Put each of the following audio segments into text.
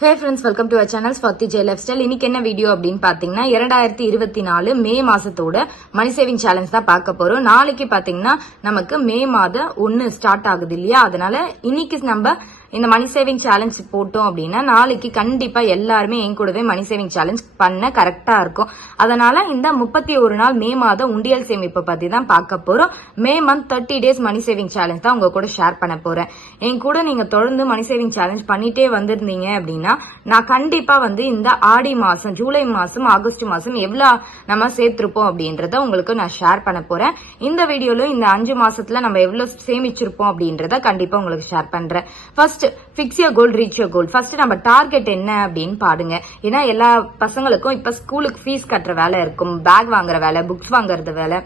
Hey friends, welcome to our channel Swati J Lifestyle. இன்னைக்கு என்ன video அப்படின்னு பாத்தீங்கன்னா 2024 மே மாசத்தோட மணி சேவிங் சேலஞ்ச் தான் பார்க்க போறோம். நாளைக்கு பாத்தீங்கன்னா நமக்கு மே மாதம் 1 ஸ்டார்ட் ஆகுது இல்லையா, அதனால இன்னைக்கு நம்ம இந்த மணி சேவிங் சேலஞ்ச் போட்டோம் அப்படின்னா நாளைக்கு கண்டிப்பா எல்லாருமே என் கூடவே மணி சேவிங் சேலஞ்ச் பண்ண கரெக்டா இருக்கும். அதனால இந்த 31 நாள் மே மாதம் உண்டியல் சேமிப்பை பத்தி தான் பார்க்க போறோம். May month 30 days money saving challenge தான் உங்க கூட ஷேர் பண்ண போறேன். என் கூட நீங்க தொடர்ந்து மணி சேவிங் சேலஞ்ச் பண்ணிட்டே வந்திருந்தீங்க அப்படின்னா நான் கண்டிப்பா இந்த ஆடி மாசம், ஜூலை மாசம், ஆகஸ்ட் மாசம் எவ்வளவு நம்ம சேர்த்திருப்போம் அப்படின்றத உங்களுக்கு நான் ஷேர் பண்ண போறேன். இந்த வீடியோல இந்த 5 மாசத்துல நம்ம எவ்வளவு சேமிச்சிருப்போம் அப்படின்றத கண்டிப்பா உங்களுக்கு ஷேர் பண்றேன். First fix your goal, reach your goal. First நம்ம டார்கெட் என்ன அப்படின்னு பாருங்க. ஏன்னா எல்லா பசங்களுக்கும் இப்ப ஸ்கூலுக்கு ஃபீஸ் கட்டுற வேலை இருக்கும், பேக் வாங்குற வேலை, புக்ஸ் வாங்குறது வேலை,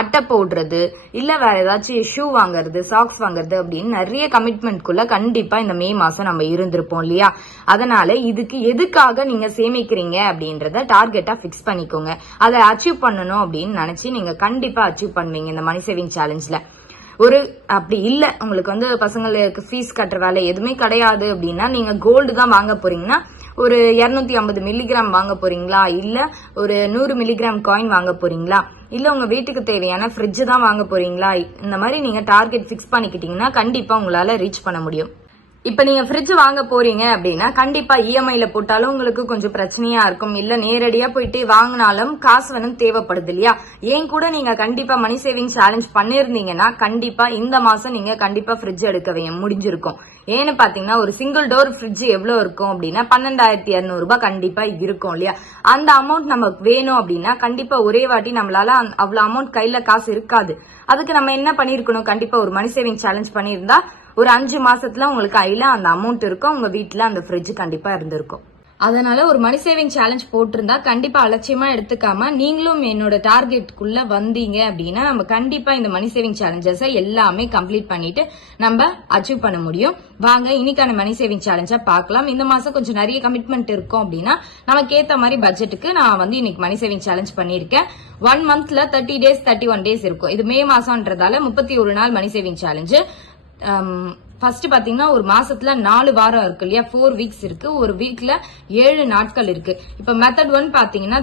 அட்டை போடுறது, இல்ல வேற ஏதாச்சும் ஷூ வாங்குறது, சாக்ஸ் வாங்குறது அப்படின்னு நிறைய கமிட்மெண்ட்குள்ள கண்டிப்பா இந்த மே மாசம் நம்ம இருந்திருப்போம் இல்லையா. அதனால இதுக்கு எதுக்காக நீங்க சேமிக்கிறீங்க அப்படின்றத டார்கெட்டா பிக்ஸ் பண்ணிக்கோங்க. அதை அச்சீவ் பண்ணணும் அப்படின்னு நினைச்சு நீங்க கண்டிப்பா அச்சீவ் பண்ணுவீங்க இந்த மணி சேவிங் சேலஞ்ச்ல. அப்படி இல்ல உங்களுக்கு பசங்களுக்கு ஃபீஸ் கட்டுற வேலை எதுவுமே கிடையாது அப்படின்னா நீங்க கோல்டு தான் வாங்க போறீங்கன்னா ஒரு 250 மில்லிகிராம் வாங்க போறீங்களா, இல்ல ஒரு 100 மில்லிகிராம் காயின் வாங்க போறீங்களா, இல்ல உங்க வீட்டுக்கு தேவையான ஃப்ரிட்ஜ் தான் வாங்க போறீங்களா, இந்த மாதிரி நீங்க டார்கெட் பிக்ஸ் பண்ணிக்கிட்டீங்கன்னா கண்டிப்பா உங்களால ரீச் பண்ண முடியும். இப்ப நீங்க ஃப்ரிட்ஜ் வாங்க போறீங்க அப்படின்னா கண்டிப்பா இஎம்ஐல போட்டாலும் உங்களுக்கு கொஞ்சம் பிரச்சனையா இருக்கும், இல்ல நேரடியா போயிட்டு வாங்கினாலும் காசு தேவைப்படுது இல்லையா. ஏன் கூட நீங்க கண்டிப்பா மணி சேவிங் சேலஞ்ச் பண்ணிருந்தீங்கன்னா கண்டிப்பா இந்த மாசம் நீங்க கண்டிப்பா ஃப்ரிட்ஜ் எடுக்க முடிஞ்சிருக்கும். ஏன்னு பாத்தீங்கன்னா ஒரு சிங்கிள் டோர் ஃப்ரிட்ஜ் எவ்வளவு இருக்கும் அப்படின்னா 12,200 ரூபாய் கண்டிப்பா இருக்கும் இல்லையா. அந்த அமௌண்ட் நமக்கு வேணும் அப்படின்னா கண்டிப்பா ஒரே வாட்டி நம்மளால அவ்வளவு அமௌண்ட் கையில காசு இருக்காது. அதுக்கு நம்ம என்ன பண்ணிருக்கணும், கண்டிப்பா ஒரு மணி சேவிங் சேலஞ்ச் பண்ணிருந்தா ஒரு 5 மாசத்துல உங்களுக்கு கையில அந்த அமௌண்ட் இருக்கும், உங்க வீட்டுல அந்த ஃப்ரிட்ஜ் கண்டிப்பா இருந்திருக்கும். அதனால ஒரு மணி சேவிங் சேலஞ்ச் போட்டிருந்தா கண்டிப்பா அலட்சியமா எடுத்துக்காம நீங்களும் என்னோட டார்கெட்டுக்குள்ள வந்தீங்க அப்படின்னா நம்ம கண்டிப்பா இந்த மணி சேவிங் சேலஞ்சஸ் எல்லாமே கம்ப்ளீட் பண்ணிட்டு நம்ம அச்சீவ் பண்ண முடியும். வாங்க இன்னைக்கான மணி சேவிங் சேலஞ்சா பார்க்கலாம். இந்த மாசம் கொஞ்சம் நிறைய கமிட்மெண்ட் இருக்கும் அப்படின்னா நமக்கு ஏத்த மாதிரி பட்ஜெட்டுக்கு நான் இன்னைக்கு மணி சேவிங் சேலஞ்ச் பண்ணிருக்கேன். 1 மந்த்ல 30 days 31 days இருக்கும். இது மே மாசம்ன்றதால 31 நாள் மணி சேவிங் சேலஞ்சு. ஃபர்ஸ்ட் பாத்தீங்கன்னா ஒரு மாசத்துல 4 வாரம் இருக்கு இல்லையா, 4 வீக்ஸ் இருக்கு, ஒரு வீக்ல 7 நாட்கள் இருக்கு. இப்ப மெத்தட் 1 பாத்தீங்கன்னா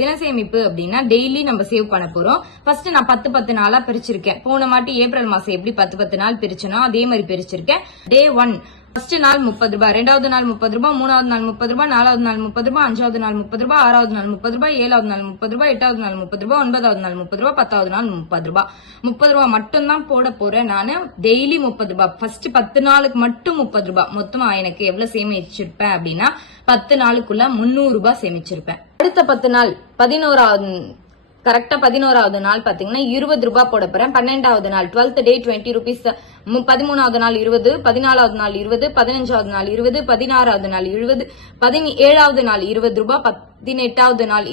தினசேமிப்பு அப்படின்னா டெய்லி நம்ம சேவ் பண்ண போறோம். ஃபர்ஸ்ட் நான் 10 நாளா பிரிச்சிருக்கேன். போன மாட்டி ஏப்ரல் மாசம் எப்படி 10 நாள் பிரிச்சனோ அதே மாதிரி பிரிச்சிருக்கேன். டே 1 ஃபர்ஸ்ட் நாள் 30 ரூபாய், 2வது நாள் 30 ரூபாய், 3வது நாள் 30 ரூபாய், 4வது நாள் 30 ரூபாய், 5வது நாள் 30 ரூபாய், 6வது நாள் 30 ரூபாய், 7வது நாள் 30 ரூபாய், 8வது நாள் 30 ரூபாய், 9வது நாள் 30 ரூபாய், 10வது நாள் 30 ரூபாய். 30 ரூபாய் மட்டும் தான் போட போறேன் நானு. டெய்லி 30 ரூபாய். ஃபர்ஸ்ட் 10 நாளுக்கு மட்டும் 30 ரூபாய். மொத்தமா எனக்கு எவ்வளவு சேமிச்சிருப்பேன் அப்படின்னா 10 நாளுக்குள்ள 300 ரூபாய் சேமிச்சிருப்பேன். அடுத்த 10 நாள் 11வது நாள் பாத்தீங்கன்னா 20 ரூபாய் போட போறேன். 12வது நாள் 12th day 20 rupees, 13வது நாள் 20, 14வது நாள் 20, 15வது நாள் 20, 16வது நாள் 20, 17வது நாள் 20 ரூபாய், 18வது நாள் 20 ரூபாய், 19வது நாள்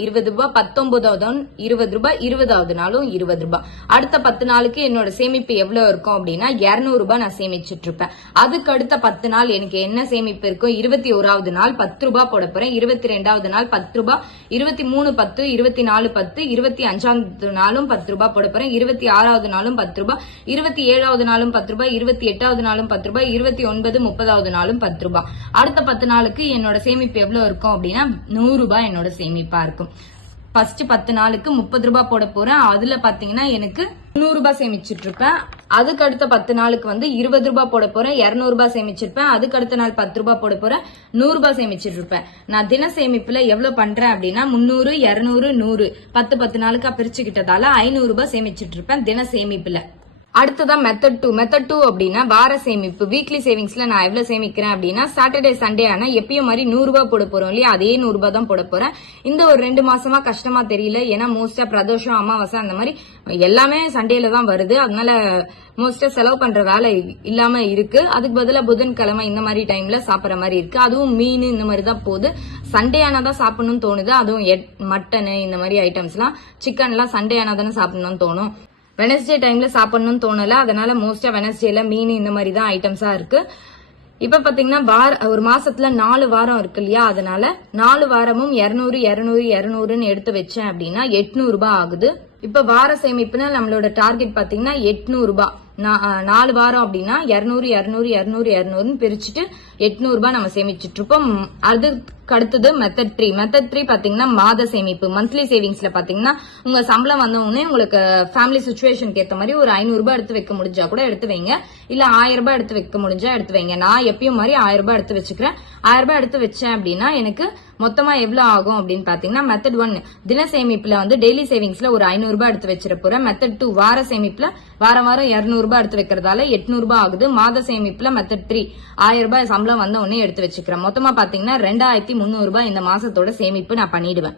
20 ரூபாய், 20வது நாளும் 20 ரூபாய். அடுத்த 10 நாளுக்கு என்னோட சேமிப்பு எவ்வளவு இருக்கும் அப்படின்னா 200 ரூபாய் நான் சேமிச்சிட்டு இருப்பேன். அதுக்கு அடுத்த 10 நாள் எனக்கு என்ன சேமிப்பு இருக்கும், 21வது நாள் 10 ரூபாய் போட போறேன். 22வது நாள் 10 ரூபாய், 23 10, 24 10, 25வது நாளும் 10 ரூபாய் போட போறேன். 26வது நாளும் 10 ரூபாய், 27வது நாளும் 10 ரூபாய், 28வது நாளும் 10 ரூபாய், 29 30வது நாளும் 10 ரூபாய். அடுத்த 10 நாளுக்கு என்னோட சேமிப்பு எவ்வளவு இருக்கும் அப்படின்னா 100 ரூபாய் என்னோட சேமிப்பா இருக்கும். ஃபர்ஸ்ட் 10 நாளுக்கு 30 ரூபாய் போட போறேன். அதுல பாத்தீங்கன்னா எனக்கு 100 ரூபாய் சேமிச்சிட்டு இருப்பேன். அதுக்கு அடுத்த 10 நாளுக்கு 20 ரூபாய் போட போறேன். 200 ரூபாய் சேமிச்சிருப்பேன். அதுக்கு அடுத்த நாள் 10 ரூபாய் போட போறேன். 100 ரூபாய் சேமிச்சிட்டு இருப்பேன். நான் தின சேமிப்புல எவ்வளவு பண்றேன் அப்படின்னா 300 200 100 10 நாளுக்கா பிரிச்சுக்கிட்டதால 500 ரூபாய் சேமிச்சிட்டு இருப்பேன் தின சேமிப்புல. அடுத்ததான் மெத்தட் 2 அப்படின்னா வார சேமிப்பு, வீக்லி சேவிங்ஸ்ல நான் எவ்வளவு சேமிக்கிறேன் அப்படின்னா சாட்டர்டே சண்டே ஆனா எப்பயும் மாதிரி 100 ரூபாய் போட போறோம் இல்லையா, அதே 100 ரூபாய் தான் போட போறேன். இந்த ஒரு 2 மாசமா கஷ்டமா தெரியல, ஏன்னா மோஸ்டா பிரதோஷம் அமாவாசை அந்த மாதிரி எல்லாமே சண்டேல தான் வருது. அதனால மோஸ்டா செலவு பண்ற வேலை இல்லாம இருக்கு. அதுக்கு பதிலா புதன்கிழமை இந்த மாதிரி டைம்ல சாப்பிடற மாதிரி இருக்கு. அதுவும் மீன் இந்த மாதிரி தான் போகுது. சண்டே ஆனாதான் சாப்பிடணும்னு தோணுது. அதுவும் மட்டன் இந்த மாதிரி ஐட்டம்ஸ் எல்லாம், சிக்கன் எல்லாம் சண்டே ஆனாதானே சாப்பிடணும்னு தோணும். வெனஸ்டே டைம்ல சாப்பிடணும்னு தோணல. அதனால மோஸ்டா வெனஸ்டேல மீன் இந்த மாதிரி தான் ஐட்டம்ஸா இருக்கு. இப்ப பாத்தீங்கன்னா ஒரு மாசத்துல 4 வாரம் இருக்கு இல்லையா, அதனால 4 வாரமும் 200 200 200ன்னு எடுத்து வச்சேன் அப்படின்னா 800 ரூபாய் ஆகுது. இப்ப வார சேமிப்புனா நம்மளோட டார்கெட் பாத்தீங்கன்னா 800 ரூபாய். 4 வாரம் அப்படின்னா 200 200 200 200ன்னு பிரிச்சுட்டு 800 ரூபாய் நம்ம சேமிச்சிட்டு இருப்போம். அதுக்கு அடுத்தது மெத்தட் 3. மெத்தட் 3 பாத்தீங்கன்னா மாத சேமிப்பு. மந்த்லி சேவிங்ஸ்ல பாத்தீங்கன்னா உங்க சம்பளம் வந்த உடனே உங்களுக்கு ஃபேமிலி சிச்சுவேஷனுக்கு ஏத்த மாதிரி ஒரு 500 ரூபாய் எடுத்து வைக்க முடிஞ்சா கூட எடுத்து வைங்க, இல்ல 1000 ரூபாய் எடுத்து வைக்க முடிஞ்சா எடுத்து வைங்க. நான் எப்பயும் மாதிரி 1000 ரூபாய் எடுத்து வச்சுக்கிறேன். 1000 ரூபாய் எடுத்து வச்சேன் அப்படின்னா எனக்கு மொத்தமா எவ்வளவு ஆகும் அப்படின்னு பாத்தீங்கன்னா மெத்தட் 1 தின சேமிப்புல வந்து டெய்லி சேவிங்ஸ்ல ஒரு 500 ரூபாய் எடுத்து வச்சிட போறேன். மெத்தட் 2 வார சேமிப்புல வாரம் 200 ரூபாய் எடுத்து வைக்கிறதால 800 ரூபாய் ஆகுது. மாத சேமிப்புல மெத்தட் 3 1000 ரூபாய் சம்பளம் வந்த உடனே எடுத்து வச்சுக்கிறேன். மொத்தமா பாத்தீங்கன்னா 2300 ரூபாய் இந்த மாசத்தோட சேமிப்பு நான் பண்ணிடுவேன்.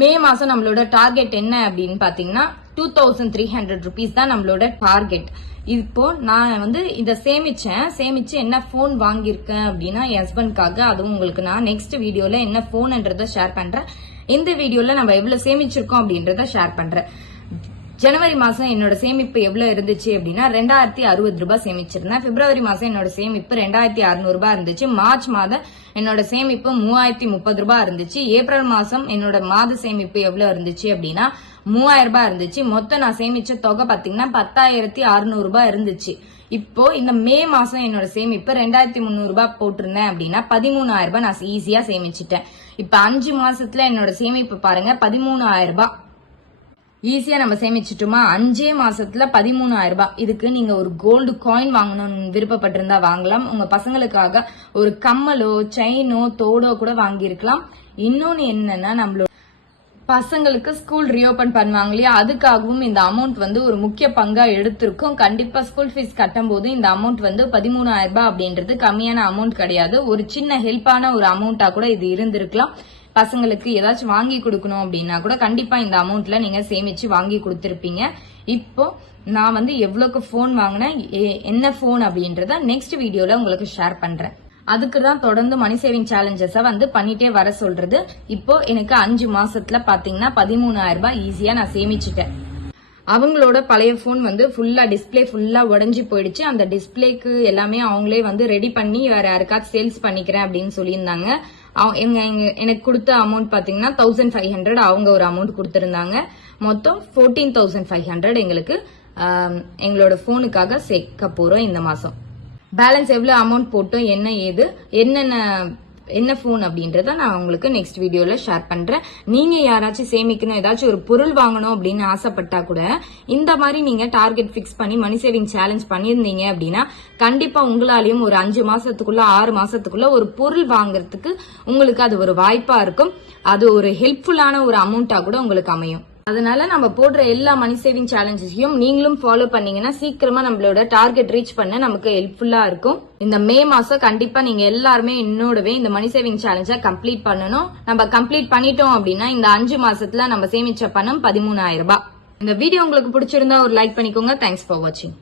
மே மாசம் நம்மளோட டார்கெட் என்ன அப்படின்னு பாத்தீங்கன்னா 2300 rupees தான் நம்மளோட டார்கெட். இப்போ நான் வந்து இத சேமிச்சு என்ன போன் வாங்கியிருக்கேன் அப்படின்னா என் ஹஸ்பண்ட்காக. அதுவும் உங்களுக்கு நான் நெக்ஸ்ட் வீடியோல என்ன போன்ன்றத ஷேர் பண்றேன். இந்த வீடியோல நம்ம எவ்வளவு சேமிச்சிருக்கோம் அப்படின்றத ஷேர் பண்றேன். ஜனவரி மாசம் என்னோட சேமிப்பு எவ்வளவு இருந்துச்சு அப்படின்னா 2060 ரூபாய் சேமிச்சிருந்தேன். பிப்ரவரி மாசம் என்னோட சேமிப்பு 2600 ரூபாய் இருந்துச்சு. மார்ச் மாதம் என்னோட சேமிப்பு 3030 ரூபாய் இருந்துச்சு. ஏப்ரல் மாசம் என்னோட மாத சேமிப்பு எவ்வளவு இருந்துச்சு அப்படின்னா 3000 ரூபாய் இருந்துச்சு. மொத்தம் நான் சேமிச்ச தொகை பாத்தீங்கன்னா 10600 ரூபாய் இருந்துச்சு. இப்போ இந்த மே மாசம் என்னோட சேமிப்பு 2300 ரூபாய் போட்டிருந்தேன் அப்படின்னா 13000 ரூபாய் நான் ஈஸியா சேமிச்சிட்டேன். இப்ப 5 மாசத்துல என்னோட சேமிப்பு பாருங்க 13000 ரூபாய் ஈஸியா நம்ம சேமிச்சிட்டோமா. 5 மாசத்துல 13000 ரூபாய். இதுக்கு நீங்க ஒரு கோல்டு காயின் வாங்கணும்னு விருப்பப்பட்டிருந்தா வாங்கலாம். உங்க பசங்களுக்காக ஒரு கம்மலோ செயினோ தோடோ கூட வாங்கியிருக்கலாம். இன்னொன்னு என்னன்னா நம்மளோட பசங்களுக்கு ஸ்கூல் ரீஓபன் பண்ணுவாங்க இல்லையா, அதுக்காகவும் இந்த அமௌண்ட் வந்து ஒரு முக்கிய பங்கா எடுத்திருக்கும். கண்டிப்பா ஸ்கூல் ஃபீஸ் கட்டும் போது இந்த அமௌண்ட் வந்து 13000 ரூபாய் அப்படின்றது கம்மியான அமௌண்ட் கிடையாது. ஒரு சின்ன ஹெல்ப்பான ஒரு அமௌண்டா கூட இது இருந்திருக்கலாம். பசங்களுக்கு ஏதாச்சும் வாங்கி கொடுக்கணும் அப்படின்னா கூட கண்டிப்பா இந்த அமௌண்ட்ல நீங்க சேமிச்சு வாங்கி கொடுத்திருப்பீங்க. இப்போ நான் வந்து எவ்வளவுக்கு போன் வாங்கினேன், என்ன போன் அப்படின்றத நெக்ஸ்ட் வீடியோல உங்களுக்கு ஷேர் பண்றேன். அதுக்குதான் தொடர்ந்து மணி சேவிங் சேலஞ்சஸ வந்து பண்ணிட்டே வர சொல்றது. இப்போ எனக்கு 5 மாசத்துல பாத்தீங்கன்னா 13000 ரூபாய் ஈஸியா நான் சேமிச்சுட்டேன். அவங்களோட பழைய போன் வந்து ஃபுல்லா டிஸ்பிளே ஃபுல்லா உடஞ்சி போயிடுச்சு. அந்த டிஸ்பிளேக்கு எல்லாமே அவங்களே வந்து ரெடி பண்ணி வேற யாருக்காச்சும் சேல்ஸ் பண்ணிக்கிறேன் அப்படின்னு சொல்லியிருந்தாங்க. எனக்கு கொடுத்த அமௌண்ட் பாத்தீங்கன்னா 1500. அவங்க ஒரு அமௌண்ட் கொடுத்திருந்தாங்க. மொத்தம் 14500 எங்களுக்கு எங்களோட போனுக்காக சேர்க்க போறோம் இந்த மாசம். பேலன்ஸ் எவ்வளவு அமௌண்ட் போட்டோம், என்ன ஏது என்ன போன் அப்படின்றத நான் உங்களுக்கு நெக்ஸ்ட் வீடியோல ஷேர் பண்றேன். நீங்க யாராச்சும் சேமிக்கணும், ஏதாச்சும் ஒரு பொருள் வாங்கணும் அப்படின்னு ஆசைப்பட்டா கூட இந்த மாதிரி நீங்க டார்கெட் பிக்ஸ் பண்ணி மணி சேவிங் சேலஞ்ச் பண்ணிருந்தீங்க அப்படின்னா கண்டிப்பா உங்களாலையும் ஒரு 5 மாசத்துக்குள்ள 6 மாசத்துக்குள்ள ஒரு பொருள் வாங்குறதுக்கு உங்களுக்கு அது ஒரு வாய்ப்பா இருக்கும். அது ஒரு ஹெல்ப்ஃபுல்லான ஒரு அமௌண்டா கூட உங்களுக்கு அமையும். அதனால நம்ம போடுற எல்லா மணி சேவிங் சேலஞ்சஸையும் நீங்களும் ஃபாலோ பண்ணீங்கன்னா சீக்கிரமா நம்மளோட டார்கெட் ரீச் பண்ண நமக்கு ஹெல்ப்ஃபுல்லா இருக்கும். இந்த மே மாசம் கண்டிப்பா நீங்க எல்லாருமே என்னோடவே இந்த மணி சேவிங் சேலஞ்ச கம்ப்ளீட் பண்ணணும். நம்ம கம்ப்ளீட் பண்ணிட்டோம் அப்படின்னா இந்த 5 மாசத்துல நம்ம சேமிச்ச பணம் 13000 ரூபாய். இந்த வீடியோ உங்களுக்கு பிடிச்சிருந்தா ஒரு லைக் பண்ணிக்கோங்க. தேங்க்ஸ் ஃபார் வாட்சிங்.